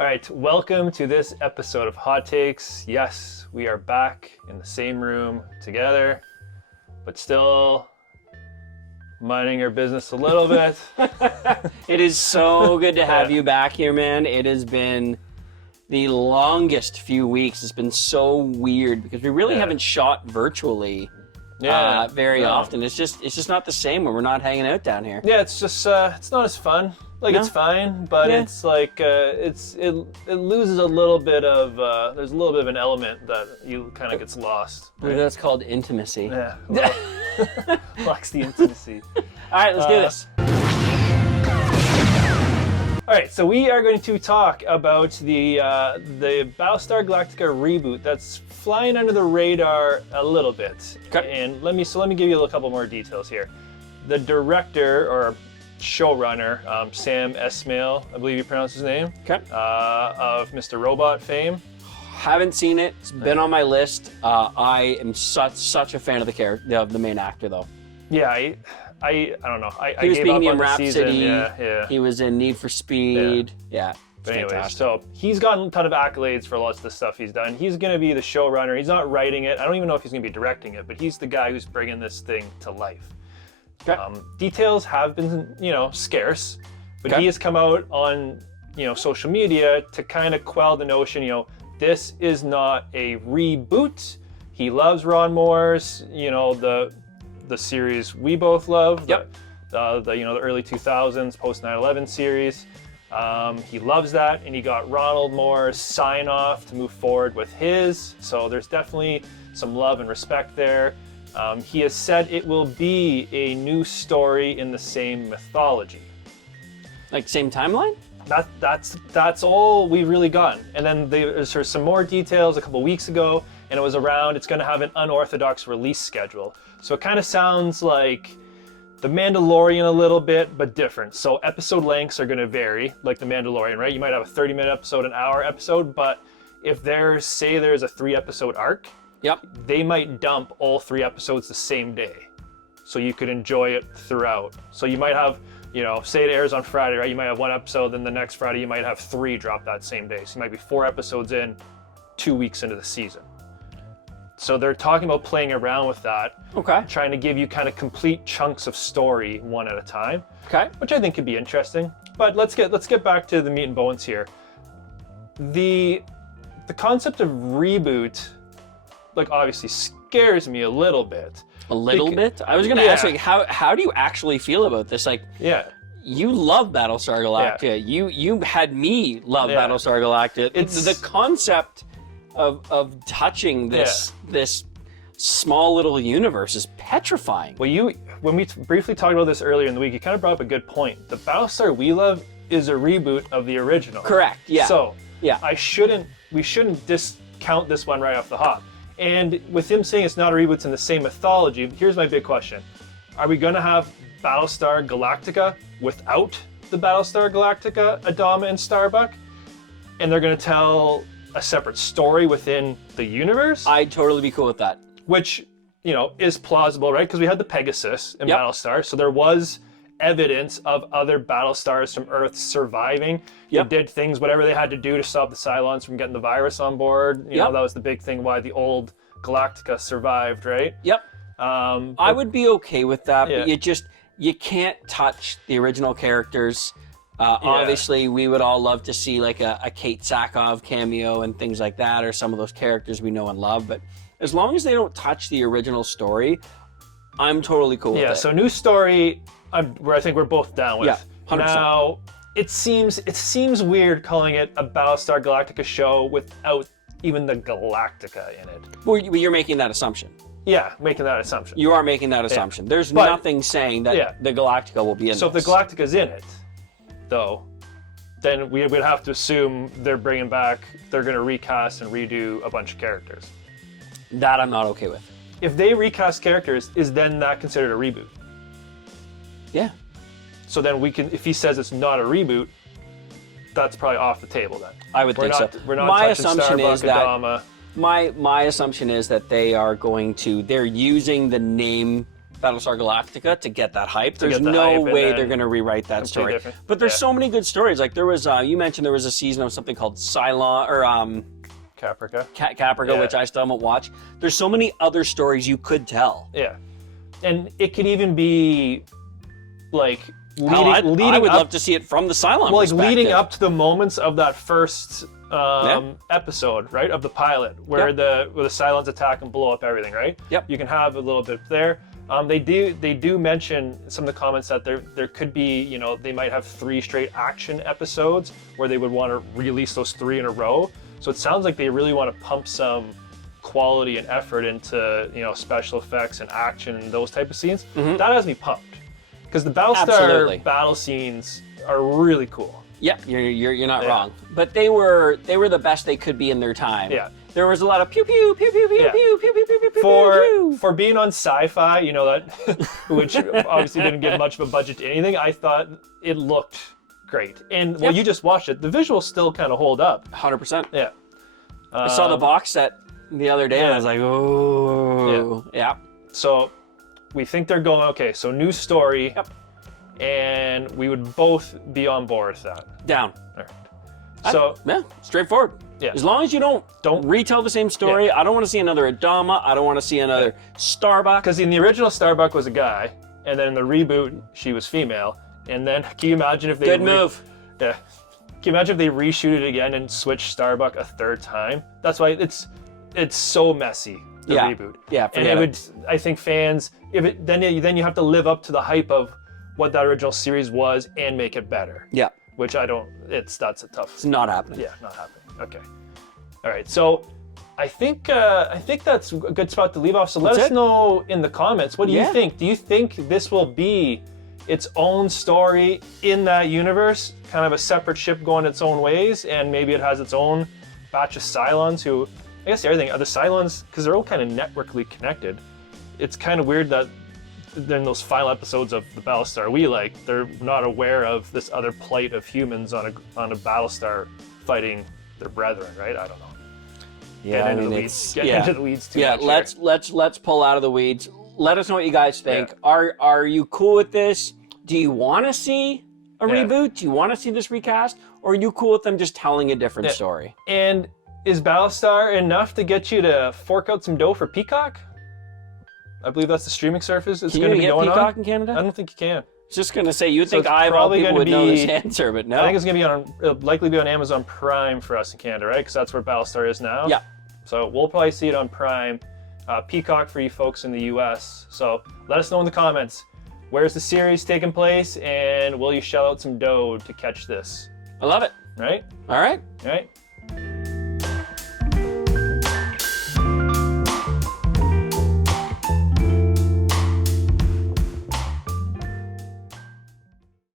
All right, welcome to this episode of Hot Takes. Yes, we are back in the same room together, but still minding our business a little bit. It is so good to have you back here, man. It has been the longest few weeks. It's been so weird because we really haven't shot virtually very often. It's just not the same when we're not hanging out down here. Yeah, it's just it's not as fun. Like it's fine, but it's like it loses a little bit of there's a little bit of an element that you kind of gets lost. Right? That's called intimacy. Yeah, well, lacks the intimacy. All right, let's do this. All right, so we are going to talk about the Battlestar Galactica reboot that's flying under the radar a little bit. Okay. And let me give you a couple more details here. The director or showrunner, Sam Esmail, I believe you pronounce his name, of Mr. Robot fame. Haven't seen it. It's been on my list. I am such a fan of the character, of the main actor, though. Yeah, I don't know. He was gave being up in on the Rhapsody. season. Yeah. He was in Need for Speed. Yeah. But anyways, fantastic. so he's gotten a ton of accolades for lots of the stuff he's done. He's going to be the showrunner. He's not writing it. I don't even know if he's going to be directing it, but he's the guy who's bringing this thing to life. Okay. Details have been, scarce, but he has come out on, social media to kind of quell the notion, this is not a reboot. He loves Ron Moore's, the series we both love, the early 2000s post 9/11 series. He loves that, and he got Ronald Moore's sign off to move forward with his. So there's definitely some love and respect there. He has said it will be a new story in the same mythology. Like same timeline? That's all we've really gotten. And then there's some more details a couple weeks ago, and it was it's going to have an unorthodox release schedule. So it kind of sounds like The Mandalorian a little bit, but different. So episode lengths are going to vary, like The Mandalorian, right? You might have a 30-minute episode, an hour episode, but if there's a 3-episode arc, they might dump all 3 episodes the same day, so you could enjoy it throughout. So you might have, say it airs on Friday, right? You might have 1 episode, then the next Friday you might have 3 drop that same day. So you might be 4 episodes in, 2 weeks into the season. So they're talking about playing around with that. Okay. Trying to give you kind of complete chunks of story one at a time. Okay. Which I think could be interesting. But let's get back to the meat and bones here. The concept of reboot, obviously scares me a little bit. A little bit? I was going to ask, how do you actually feel about this? You love Battlestar Galactica. Yeah. You had me love Battlestar Galactica. It's the concept of touching this small little universe is petrifying. Well, when we briefly talked about this earlier in the week, you kind of brought up a good point. The Battlestar we love is a reboot of the original. Correct. Yeah. So we shouldn't discount this one right off the hop. And with him saying it's not a reboot, it's in the same mythology, here's my big question. Are we going to have Battlestar Galactica without the Battlestar Galactica, Adama, and Starbuck? And they're going to tell a separate story within the universe? I'd totally be cool with that. Which, is plausible, right? Because we had the Pegasus in Battlestar, so there was evidence of other Battlestars from Earth surviving. They did things, whatever they had to do to stop the Cylons from getting the virus on board. That was the big thing why the old Galactica survived, right? Yep. I would be okay with that, but you can't touch the original characters. Obviously, we would all love to see a Kate Sackhoff cameo and things like that, or some of those characters we know and love, but as long as they don't touch the original story, I'm totally cool with it. Yeah, so new story, where I think we're both down with. Yeah, 100%. Now, it seems weird calling it a Battlestar Galactica show without even the Galactica in it. Well, you're making that assumption. Yeah, making that assumption. You are making that assumption. There's nothing saying that the Galactica will be in this. So if the Galactica's in it, though, then we would have to assume they're going to recast and redo a bunch of characters. That I'm not okay with. If they recast characters, is then that considered a reboot? Yeah. So then if he says it's not a reboot, that's probably off the table then. I would think so. We're not my touching assumption Starbuck, is that Adama. my assumption is that they're using the name Battlestar Galactica to get that hype. There's no way they're going to rewrite that story. Different. But there's so many good stories. Like there was, you mentioned there was a season of something called Cylon, or Caprica. Caprica, which I still haven't watched. There's so many other stories you could tell. Yeah. And it could even be like I would love to see it from the Cylon perspective. Like leading up to the moments of that first episode, right, of the pilot, where the Cylons attack and blow up everything, right? Yep. You can have a little bit there. They do mention some of the comments that there could be, you know, they might have 3 straight action episodes where they would want to release those 3 in a row. So it sounds like they really want to pump some quality and effort into, you know, special effects and action and those type of scenes. That has me pumped, because the Battlestar battle scenes are really cool. Yeah, you're not wrong. But they were the best they could be in their time. Yeah. There was a lot of pew pew pew pew pew pew pew pew pew pew pew. For being on Sci-Fi, you know, that which obviously didn't give much of a budget to anything, I thought it looked great. And well, you just watched it. The visuals still kind of hold up. 100%. Yeah. I saw the box set the other day and I was like, oh. Yeah. So we think they're going, okay, so new story. Yep. And we would both be on board with that. Down. All right. So yeah, straightforward. Yeah. As long as you don't retell the same story. Yeah. I don't want to see another Adama. I don't want to see another Starbuck. Because in the original, Starbuck was a guy, and then in the reboot, she was female. And then, can you imagine if they good move? Yeah. Can you imagine if they reshoot it again and switch Starbuck a 3rd time? That's why it's so messy. The reboot. Yeah. And it would, I think fans, then you have to live up to the hype of what that original series was and make it better. Yeah. Which that's a tough. It's not happening. Yeah, not happening. Okay. All right. So I think that's a good spot to leave off. So let us know in the comments. What do you think? Do you think this will be its own story in that universe, kind of a separate ship going its own ways, and maybe it has its own batch of Cylons who, I guess everything, are the Cylons, because they're all kind of networkly connected. It's kind of weird that in those final episodes of the Battlestar they're not aware of this other plight of humans on a Battlestar fighting their brethren, right? I don't know. Yeah, Get into the weeds too much. Let's pull out of the weeds. Let us know what you guys think. Yeah. Are you cool with this? Do you want to see a reboot? Do you want to see this recast? Or are you cool with them just telling a different story? And is Battlestar enough to get you to fork out some dough for Peacock? I believe that's the streaming service it's going to be going on. Can you get Peacock in Canada? I don't think you can. I was just going to say, you'd think I, of all people, would know this answer, but no. I think it's going to be likely be on Amazon Prime for us in Canada, right? Because that's where Battlestar is now. Yeah. So we'll probably see it on Prime. Peacock for you folks in the US. So let us know in the comments. Where's the series taking place? And will you shell out some dough to catch this? I love it. Right? All right. All right.